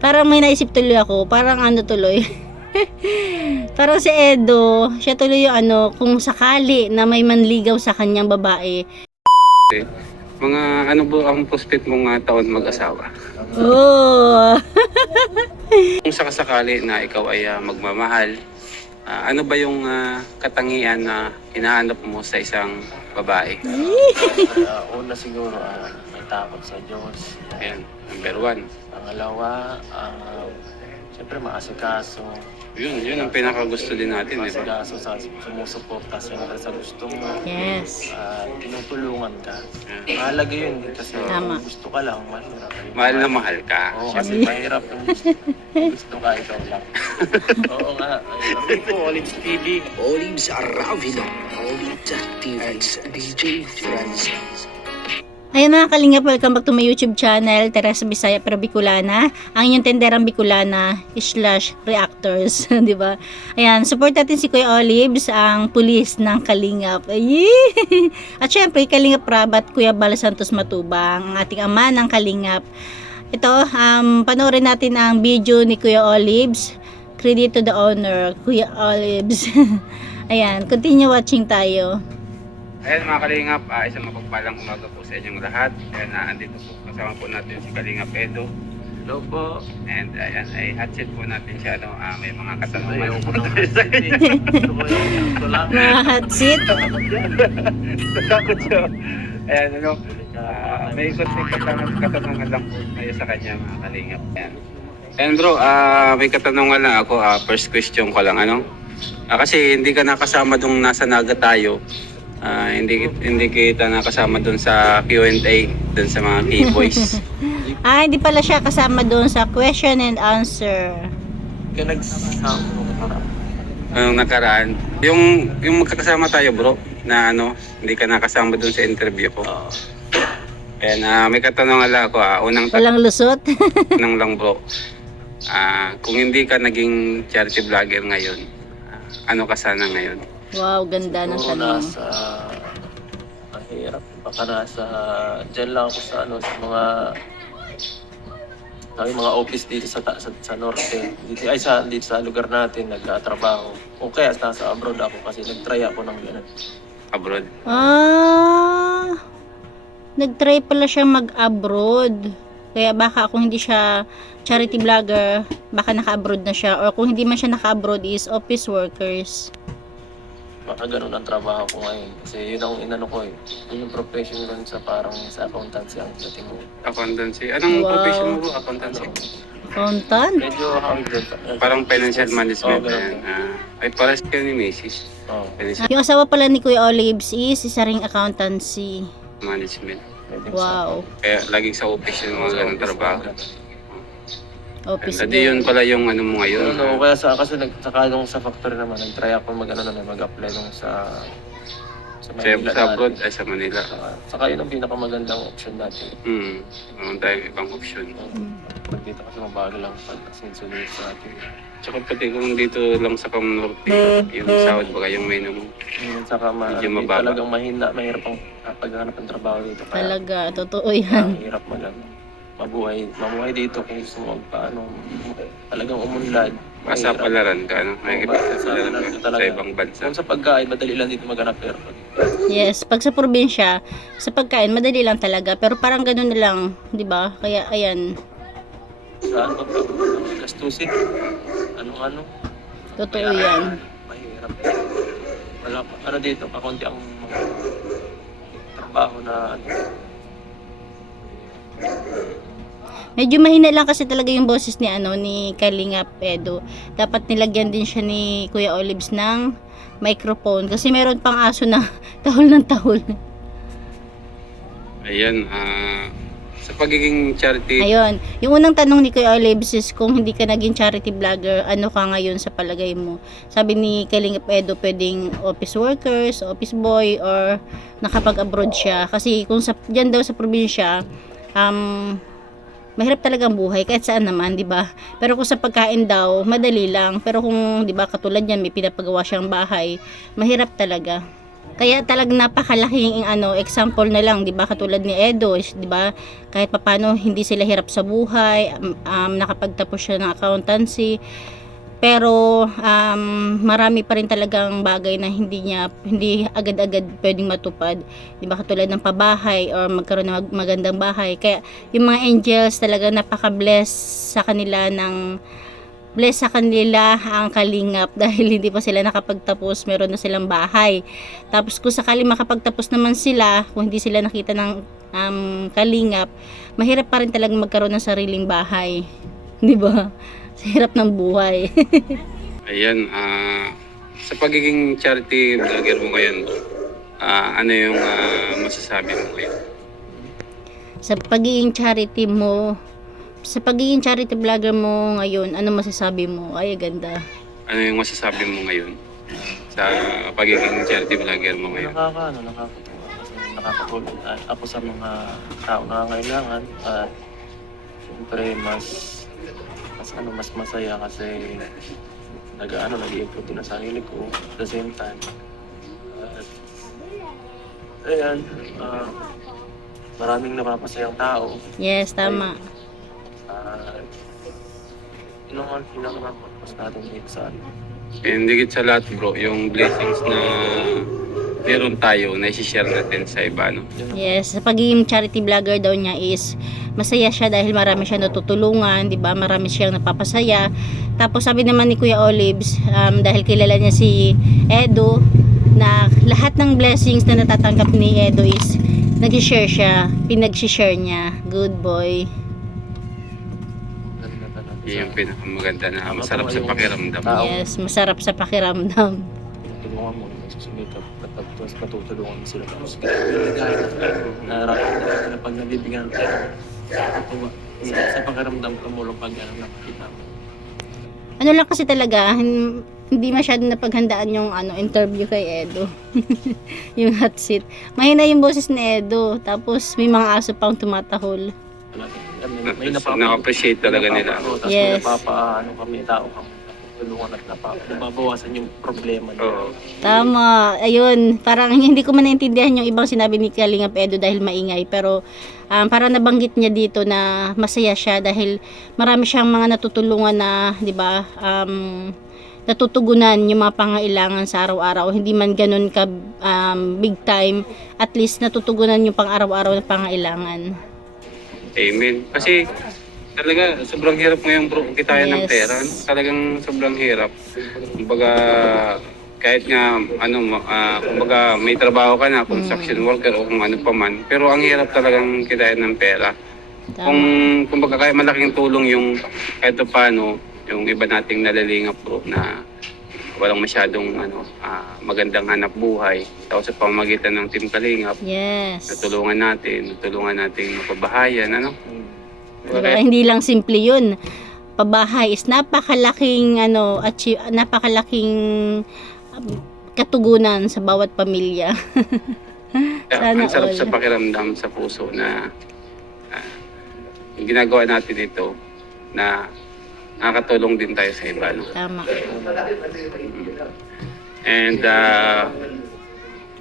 Parang may naisip tuloy ako, parang ano tuloy. Parang si Edo, siya tuloy yung ano, kung sakali na may manligaw sa kanyang babae. Mga ano po ang prospect mong taon mag-asawa? Oh. Kung sakasakali na ikaw ay magmamahal, ano ba yung katangian na hinahanap mo sa isang babae? Una siguro, may takot sa Diyos. Ayan, number one. Pangalawa, siyempre maasikaso. Yun ang pinakagusto din natin, di ba? Maasikaso sa sumusuporta siyempre sa gusto mo. Yes. Tinutulungan ka. Yeah. Mahalaga yun kasi Tama. kung gusto ka lang, mahirap. Mahal na mahal ka. Oo, kasi mahirap yung gusto ka, ikaw lang. Oo nga. Ito, Olives TV. Olives Aravilo, Olives TV, DJ Francis. Ayan mga kalingap, welcome back to my YouTube channel, Teresa Bisaya pero Bicolana. Ang inyong tenderang Bicolana / reactors, di ba? Ayan, support natin si Kuya Olives, ang pulis ng Kalingap. Ay! At syempre, Kalingap Rab at Kuya Bala Santos Matubang, ang ating ama ng Kalingap. Ito, panoorin natin ang video ni Kuya Olives. Credit to the owner, Kuya Olives. Ayan, continue watching tayo. Ayan mga Kalingap, isang mapagpalang umaga po sa inyong lahat. Ayan, andito po kasama po natin si Kalingap Edo. Hello po. And ayan, ay hot seat po natin siya. May mga katanungan. Ayaw ko ng hotseat. Gusto ko yung gusto lang. Mga hot seat. Takot siya. Ayan, may ikot-ikot katanungan lang po kayo sa kanya mga Kalingap. Ayan. And bro, may katanungan lang ako. First question ko lang, kasi hindi ka nakasama nung nasa Naga tayo. Hindi kita nakasama doon sa Q&A, doon sa mga key-boys. Hindi pala siya kasama doon sa question and answer. Kaya nagsasama ko parang. Anong nakaraan? Yung magkakasama tayo bro, na hindi ka nakasama doon sa interview ko. Kaya may katanungan lang ako, Walang lusot. tanong lang bro. Kung hindi ka naging charity vlogger ngayon, ano ka sana ngayon? Wow, ganda ng Siguro tanong. nasa mahirap. Baka nasa dyan lang ako sa mga office dito sa norte. Dito sa lugar natin nagtatrabaho. O kaya nasa abroad ako kasi nagtry ako ng ganun. Abroad? Nag-try pala siya mag-abroad. Kaya baka kung hindi siya charity vlogger, baka naka-abroad na siya. Or kung hindi man siya naka-abroad is office workers. Baka ganun ang trabaho ko ngayon. Kasi yun ang inano ko eh. Yun yung profession ko sa parang sa accountancy ang dating ko. Accountancy? Anong Wow. profession mo bro? Accountancy? Accountant? Medyo hawig din. Parang financial management. ganun. Ay pares kayo ni Macy's. Financial Yung asawa pala ni Kuya Olives is isa ring accountancy. management. Wow. Kaya laging sa office yung mga ganun trabaho. Office Hindi yun girl. pala yung mo ngayon. Kaya kasi saka nung sa factory naman, nag-try ako mag-apply nung sa Manila. Sa abroad ay sa Manila. Saka yun ang pinakamagandang option natin. Meron tayong ibang option. Pag dito kasi mabagal lang pag-sinsulit sa atin. Tsaka pati kung dito lang sa Norte, yung sahod ba kayong minimum? Yun, saka Medyo mababa. talagang mahirap ang paghanap ng trabaho dito. Kaya Talaga, totoo yan. hirap mamuhay dito kung gusto mo talagang umunlad. Asa palaran ka, may palaran ka sa ibang bansa. Kung sa pagkain, madali lang dito maghanap pero Yes, pag sa probinsya, sa pagkain, madali lang talaga. Pero parang ganun na lang, di ba? Kaya, ayan, saan ba gastusin? Ano? totoo yan. Mahirap. Wala pa. Dito, kakunti ang mga trabaho na Medyo mahina lang kasi talaga yung boses ni Kalingap Edo. Dapat nilagyan din siya ni Kuya Olives ng microphone kasi meron pang aso na tahol ng tahol. Ayan, sa pagiging charity, Ayun, yung unang tanong ni Kuya Olives is kung hindi ka naging charity vlogger, ano ka ngayon sa palagay mo? Sabi ni Kalingap Edo, pwedeng office workers, office boy, or nakapag-abroad siya. Kasi kung dyan daw sa probinsya, mahirap talaga ang buhay kahit saan naman, 'di ba? Pero kung sa pagkain daw, madali lang. Pero kung 'di ba katulad niyan, may pinapagawa siyang bahay, mahirap talaga. Kaya talagang napakalaking example na lang, 'di ba? Katulad ni Edo, 'di ba? Kahit papaano hindi sila hirap sa buhay, nakapagtapos siya ng accountancy. Pero marami pa rin talagang bagay na hindi agad-agad pwedeng matupad. 'Di ba? Katulad ng pabahay or magkaroon ng magandang bahay. Kaya yung mga angels talaga napaka-bless sa kanila bless sa kanila ang kalingap dahil hindi pa sila nakapagtapos, meron na silang bahay. Tapos kung sakali makapagtapos naman sila, kung hindi sila nakita ng kalingap, mahirap pa rin talagang magkaroon ng sariling bahay. Di ba? Sa hirap ng buhay. Ayan, sa pagiging charity vlogger mo ngayon, ano yung masasabi mo ngayon? Sa pagiging charity vlogger mo ngayon, ano masasabi mo? Ay, ganda. Ano yung masasabi mo ngayon sa pagiging charity vlogger mo ngayon? Nakakatuwa kasi nakakatulong ako sa mga tao na nangangailangan at siyempre mas masaya kasi nag-i-improve din ang sarili ko at the same time. At ayan, maraming napapasayang tao. Yes, tama. Yun ang pinaka-purpose natin dito sa And higit sa lahat bro, yung blessings na meron tayo na i-share natin sa iba, no? Yes, sa pagiging charity vlogger daw niya is masaya siya dahil marami siya natutulungan, 'di ba? Marami siyang napapasaya. Tapos sabi naman ni Kuya Olives, dahil kilala niya si Edo, na lahat ng blessings na natatanggap ni Edo is nag-share siya, pinag-share niya. Good boy. Yun yung pinakamaganda na masarap sa pakiramdam. Yes, masarap sa pakiramdam. Tulungan mo, sumikap at tapos patutulungan sila. Tapos nararamdaman na pag nabibigyan tayo, sa pakiramdam ka mo pag nakikita mo. Ano lang kasi talaga, hindi masyado napaghandaan yung interview kay Edo. Yung hot seat. Mahina yung boses ni Edo, tapos may mga aso pang tumatahol. May Na-appreciate talaga nila. Tapos Yes. may kami, tao kami, tulungan at nababawasan yung problema nila. Oo. Tama, ayun, parang hindi ko man naintindihan yung ibang sinabi ni Kalingap Edo dahil maingay, pero parang nabanggit niya dito na masaya siya dahil marami siyang mga natutulungan na, 'di ba, natutugunan yung mga pangailangan sa araw-araw, hindi man ganun ka big time, at least natutugunan yung pang-araw-araw na pangailangan. Amen. Kasi talaga sobrang hirap ngayon bro kitain ng Yes. pera. No? Talagang sobrang hirap. Kumbaga kahit nga kumbaga may trabaho ka na, construction worker o kung ano pa man, pero ang hirap talagang kitain ng pera. Kung Tama. kumbaga kaya malaking tulong yung kahit paano yung iba nating nalalingap bro na walang masyadong magandang hanap buhay. Tapos sa pamamagitan ng Team Kalingap, Yes. natulungan natin mapabahayan, ano? Diba? Hindi lang simple yun. Pabahay is napakalaking napakalaking katugunan sa bawat pamilya. Sana Ang sarap all. sa pakiramdam sa puso na yung ginagawa natin ito na nakakatulong din tayo sa iba, no? Tama. And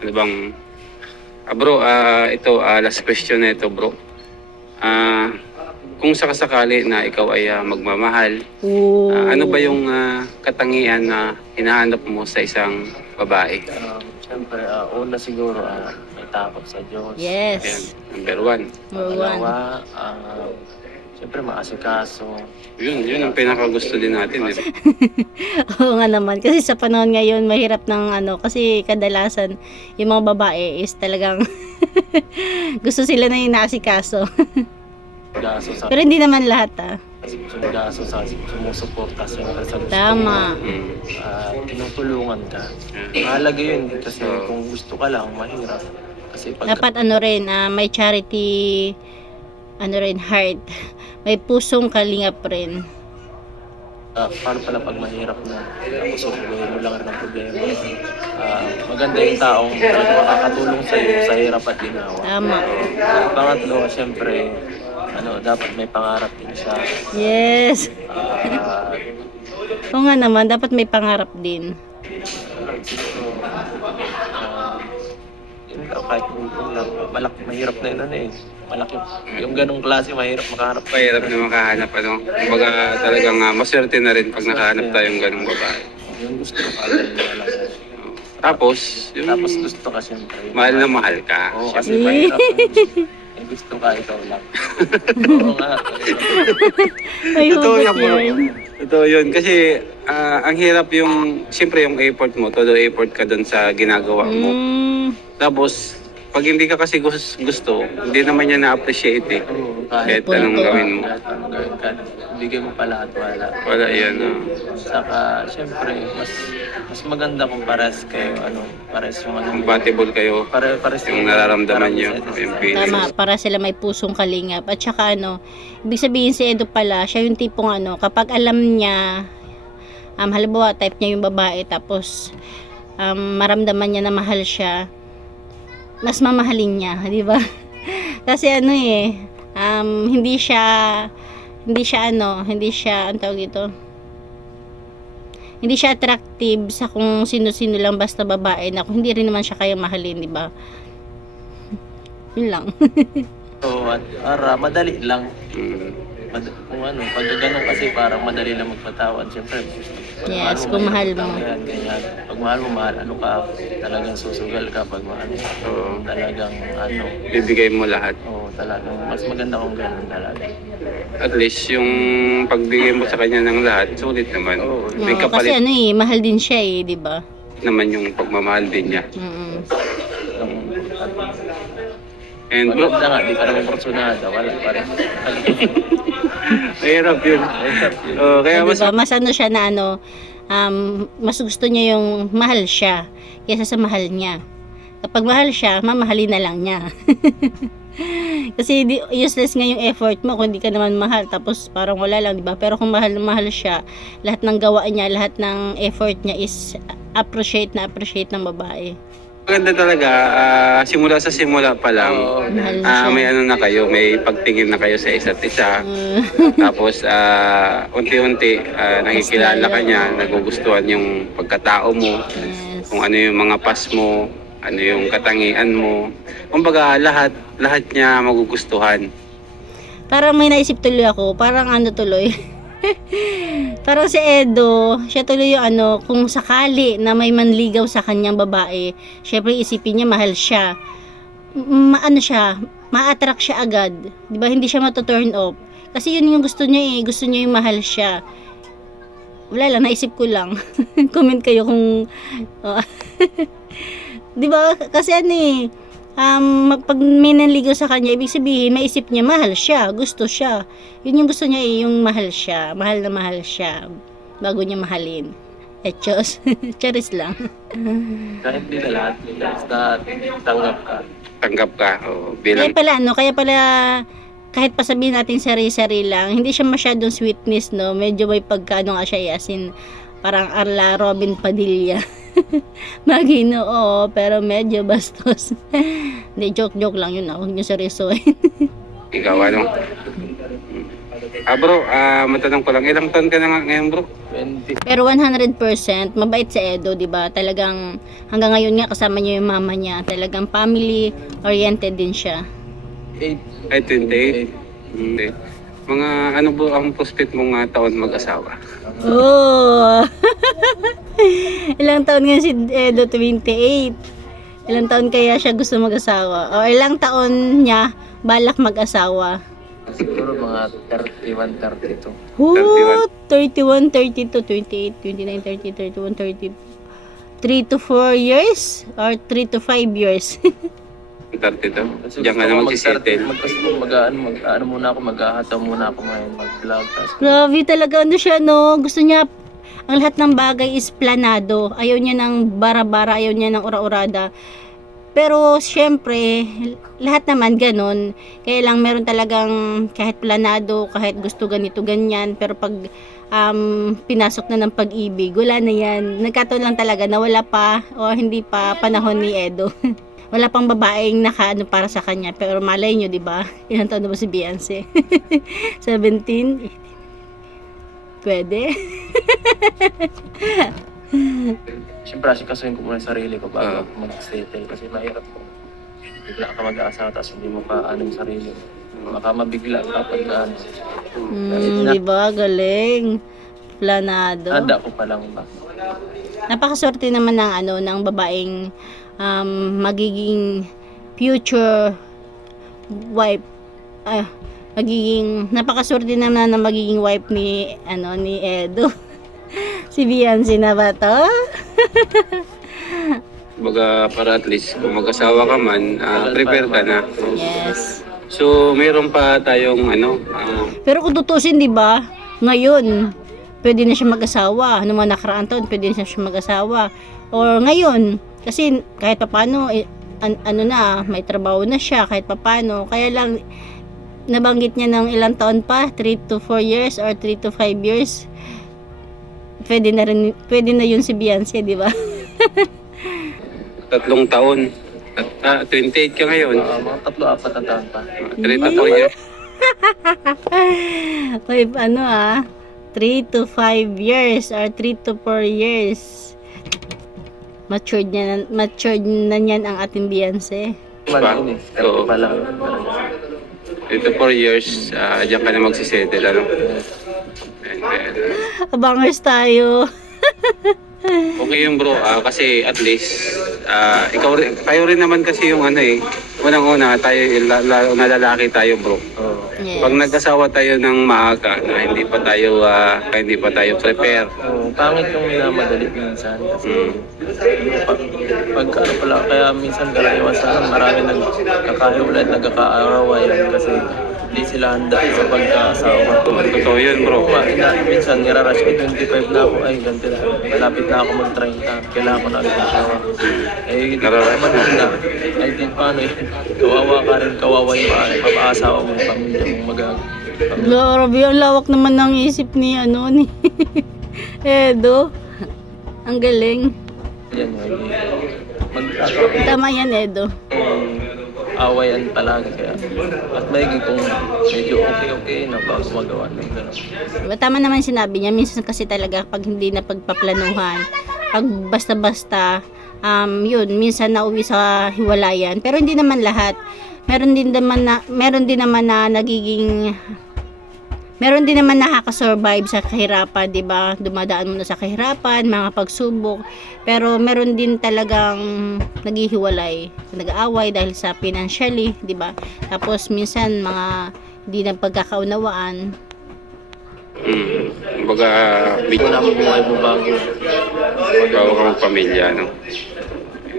ano bang bro, ito last question na ito bro. Kung sakasakali na ikaw ay magmamahal, Ooh. ano ba yung katangian na hinahanap mo sa isang babae? Siyempre, una siguro, may takot sa Diyos. Ayan, Yes. number one. Number one. Pangalawa, siyempre maasikaso. Yun ang pinakagusto din natin, di ba? Oo nga naman. Kasi sa panahon ngayon, mahirap ng kasi kadalasan, yung mga babae is talagang gusto sila na yung naasikaso. Gaso sa Pero hindi naman lahat gaso sa sumusuporta siyempre sa gusto Tama. mo. Tinutulungan ka. Mahalaga yun kasi kung gusto ka lang, mahirap. Kasi pag Dapat may charity heart. May pusong kalingap rin. paano pala pag mahirap na tapos susubuhin mo lang rin ang problema. Maganda yung taong makakatulong sa iyo sa hirap at ginawa. Tama. Pangatlo, siyempre, dapat may pangarap din siya. Yes. Oo nga naman, dapat may pangarap din. Siguro, kahit yung lang, mahirap na yun ano eh. Malaki. Yung ganong klase, mahirap makahanap. Mahirap na makahanap, ano. Kumbaga talagang maswerte na rin pag nakahanap tayong ganung babae. Yung gusto ko kagad talaga. Tapos, yung Tapos gusto ka siyempre. mahal na mahal ka. Oo, kasi mahirap. Eh, gusto ka, ikaw lang. Oo nga. Ay, Totoo hugot yan, bro. yan. Ito yun. Kasi ang hirap yung, siyempre yung effort mo, todo effort ka doon sa ginagawa mo. Tapos, pag hindi ka kasi gusto, hindi naman niya na-appreciate eh. Oo, Kahit Punto. anong gawin mo. Kahit anong gawin ka, bigay mo pa lahat, wala. Wala yan. Saka, syempre, mas maganda kung pares kayo, pares yung Compatible kayo. pares Yung nararamdaman niyo, sa isa't yung isa. feelings. Tama, para sila may pusong kalingap. At saka ibig sabihin si Edo pala, siya yung tipong kapag alam niya, halimbawa type niya yung babae, tapos maramdaman niya na mahal siya, mas mamahalin niya, di ba? Kasi hindi siya ang tawag dito, hindi siya attractive sa kung sino-sino lang basta babae na kung hindi rin naman siya kaya mahalin, di ba? Yun lang. So, para madali lang. Mm. Kung pag ganun kasi parang madali lang magpatawad. Siyempre, Yes, kung mahal mo. Ganyan. Pag mahal mo, ka, talagang susugal ka. Pag mahal mo, Oo. talagang Bibigay mo lahat. talagang mas maganda kung ganun talaga. At least yung pagbigay mo sa kanya ng lahat, sulit naman. Oo. May Oo, kasi kapalit mahal din siya di ba? naman yung pagmamahal din niya. Mm. And bro, Maganda nga, di pa naman porsyonada. Wala pa rin. mahirap yun. Kaya Di mas ba? Mas siya na mas gusto niya yung mahal siya kaysa sa mahal niya. Kapag mahal siya, mamahalin na lang niya. Kasi useless nga yung effort mo kung hindi ka naman mahal, tapos parang wala lang, di ba? Pero kung mahal na mahal siya, lahat ng gawa niya, lahat ng effort niya is appreciate ng babae. maganda talaga, simula sa simula pa lang, Oo. Mahal siya. may na kayo, may pagtingin na kayo sa isa't isa. Tapos, unti-unti, nakikilala ka niya, nagugustuhan yung pagkatao mo, Yes. kung ano yung mga pas mo, ano yung katangian mo. Kumbaga, lahat niya magugustuhan. Parang may naisip tuloy ako, parang tuloy. Parang si Edo, siya tuloy yung kung sakali na may manligaw sa kanyang babae, syempre isipin niya mahal siya. Siya, ma-attract siya agad. 'Di ba? Hindi siya mato-turn off. Kasi yun yung gusto niya gusto niya yung mahal siya. Wala lang, naisip ko lang. Comment kayo kung 'di ba? Kasi pag may nanligaw sa kanya, ibig sabihin, maisip niya, mahal siya, gusto siya. Yun yung gusto niya yung mahal siya, mahal na mahal siya, bago niya mahalin. Etchos, charis lang. Kahit di na lahat, basta tanggap ka. Tanggap ka, Kaya bilang pala, kahit pa sabihin natin sari-sari lang, hindi siya masyadong sweetness, medyo may pagkano nga siya, as in, parang Arla Robin Padilla. Magino, pero medyo bastos. Hindi, joke lang yun, huwag niyo seryosohin. ikaw, bro, matanong ko lang, ilang taon ka na nga ngayon, bro? 20. Pero 100% mabait si Edo, 'di ba? Talagang hanggang ngayon nga kasama niya yung mama niya. Talagang family oriented din siya. 8. Ay, 28? Hindi. Mga ano bro ang prospect mong taon mag-asawa? Oh. Ilang taon nga si Edo? 28. Ilang taon kaya siya gusto mag-asawa? O ilang taon niya balak mag-asawa? Siguro mga 31, 32. Oh, 31, 32, 28, 29, 30, 31, 30. 3 to 4 years or 3 to 5 years. 32? Diyan ka na magsisettle. Mag-ano muna ako, maghahataw muna ako ngayon, mag-vlog. Grabe talaga siya, Gusto niya, ang lahat ng bagay is planado. Ayaw niya ng bara-bara, ayaw niya ng ura-urada. Pero, syempre, lahat naman ganun. Kaya lang, meron talagang kahit planado, kahit gusto ganito, ganyan. Pero pag pinasok na ng pag-ibig, wala na yan. Nagkataon lang talaga na wala pa o hindi pa panahon ni Edo. Wala pang babaeng nakaano para sa kanya. Pero malay nyo, di ba? Ilang taon na ba si Beyonce? 17? 18? Pwede? Siyempre, asikasuhin ko muna yung sarili ko bago ako mag-settle kasi mahirap po. bigla ka mag-aasawa tapos hindi mo pa ano yung sarili mo. Baka mabigla kapag ano. Di ba? Galing. Planado. Handa ko pa lang ba? Napakaswerte naman ng ng babaeng magiging future wife. Napakaswerte naman na magiging wife ni ni Edo. Si Beyonce na ba to? Baga para at least kung mag-asawa ka man, prepare ka na. Yes. So, meron pa tayong Pero kung tutusin, di ba? Ngayon, pwede na siya mag-asawa. Ano mga nakaraang taon, pwede na siya mag-asawa. Or ngayon, kasi kahit papano, may trabaho na siya, kahit papano. Kaya lang, nabanggit niya ng ilang taon pa, 3 to 4 years or 3 to 5 years. Pwede na yun si Beyonce, di ba? 3 taon. 28 ka ngayon. Mga 3-4 na taon pa. 3 to 4 years. May 3 to 5 years or 3 to 4 years. Matured na niyan ang ating Beyonce. Malinis. Oo. Pa lang. 3 to 4 years, diyan ka na magsisettle, ano? And then, Abangers tayo. okay yun bro, kasi at least, tayo rin naman kasi yung unang-una, lalo na lalaki tayo bro. Oo. Yes. Pag nag-asawa tayo ng maaga, na hindi pa tayo prepare. Pangit yung minamadali minsan kasi pag ano pala, kaya minsan karaniwan sa marami nagkakahiwalay at nagkakaarawayan kasi hindi sila handa sa pagkaasawa. Totoo yun bro. Minsan nirarush ko, 25 na ako, ay ganti na, malapit na ako mag-30, kailangan ko na agad asawa. Nararush na. na. Ay di paano yun, kawawa ka rin, kawawa yung pag-aasawa mo, pamilya mong Grabe, ang lawak naman ng isip ni ni Edo. Ang galing. Yan yun. Tama yan, Edo. Awayan palagi kaya. At maigi kung medyo okay na bago magawa ng gano'n. Diba, tama naman sinabi niya. Minsan kasi talaga pag hindi na pagpaplanuhan, pag basta-basta, minsan nauwi sa hiwalayan. Pero hindi naman lahat. Meron din naman nakaka-survive sa kahirapan, 'di ba? Dumadaan muna sa kahirapan, mga pagsubok. Pero meron din talagang naghihiwalay, nag-aaway dahil sa financially, 'di ba? Tapos minsan mga hindi na pagkakaunawaan. Baga, Wala mo buhay mo bago. bago ka magpamilya, no?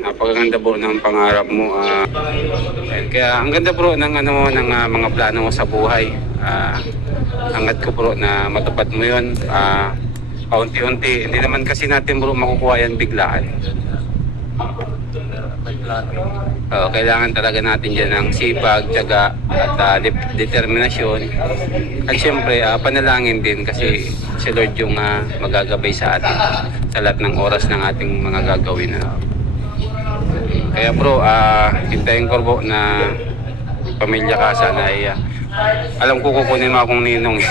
Napakaganda bro ng pangarap mo. Kaya ang ganda bro ng mga plano mo sa buhay. Angat ko bro na matupad mo 'yon. Paunti-unti. Hindi naman kasi natin bro makukuha yan biglaan. May plano. Kailangan talaga natin dyan ng sipag, tiyaga at determinasyon. At syempre, panalangin din kasi si Lord yung magagabay sa atin sa lahat ng oras ng ating mga gagawin. Kaya bro, hintayin ko bro na pamilya ka sana ay alam ko kukunin mo akong ninong.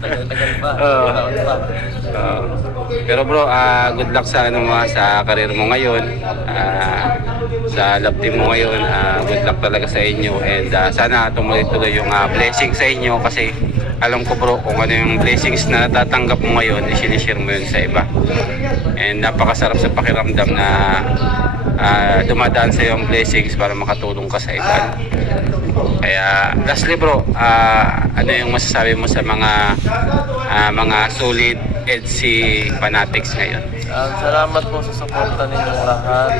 Tagal pa. Taon pa. Pero bro, good luck sa sa career mo ngayon. Sa love team mo ngayon, good luck talaga sa inyo and sana tumuloy-tuloy yung blessing sa inyo kasi alam ko bro kung ano yung blessings na natatanggap mo ngayon, i-share mo yun sa iba. And napakasarap sa pakiramdam na dumadaan sa iyo ang blessings para makatulong ka sa iba. Kaya lastly bro, ano yung masasabi mo sa mga solid EDC fanatics ngayon? Salamat po sa suporta ninyong lahat.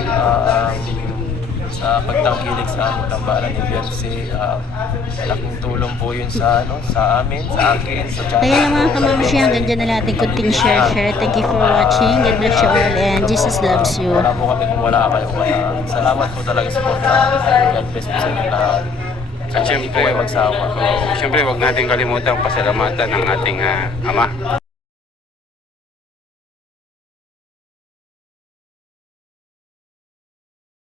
Sa pagtangkilik sa aming tambalan ni Beyonce. Malaking tulong po yun sa amin, sa akin, sa channel. Kaya mga kamamshi, hanggang dyan na lang ating kunting share. Thank you for watching. God bless you all and Jesus loves you. Wala po kami kung wala kayo. Kaya salamat po talaga sa suporta. God bless po sa inyo lahat. At Hindi po kayo magsawa. syempre wag natin kalimutan pasalamatan ng ating Ama.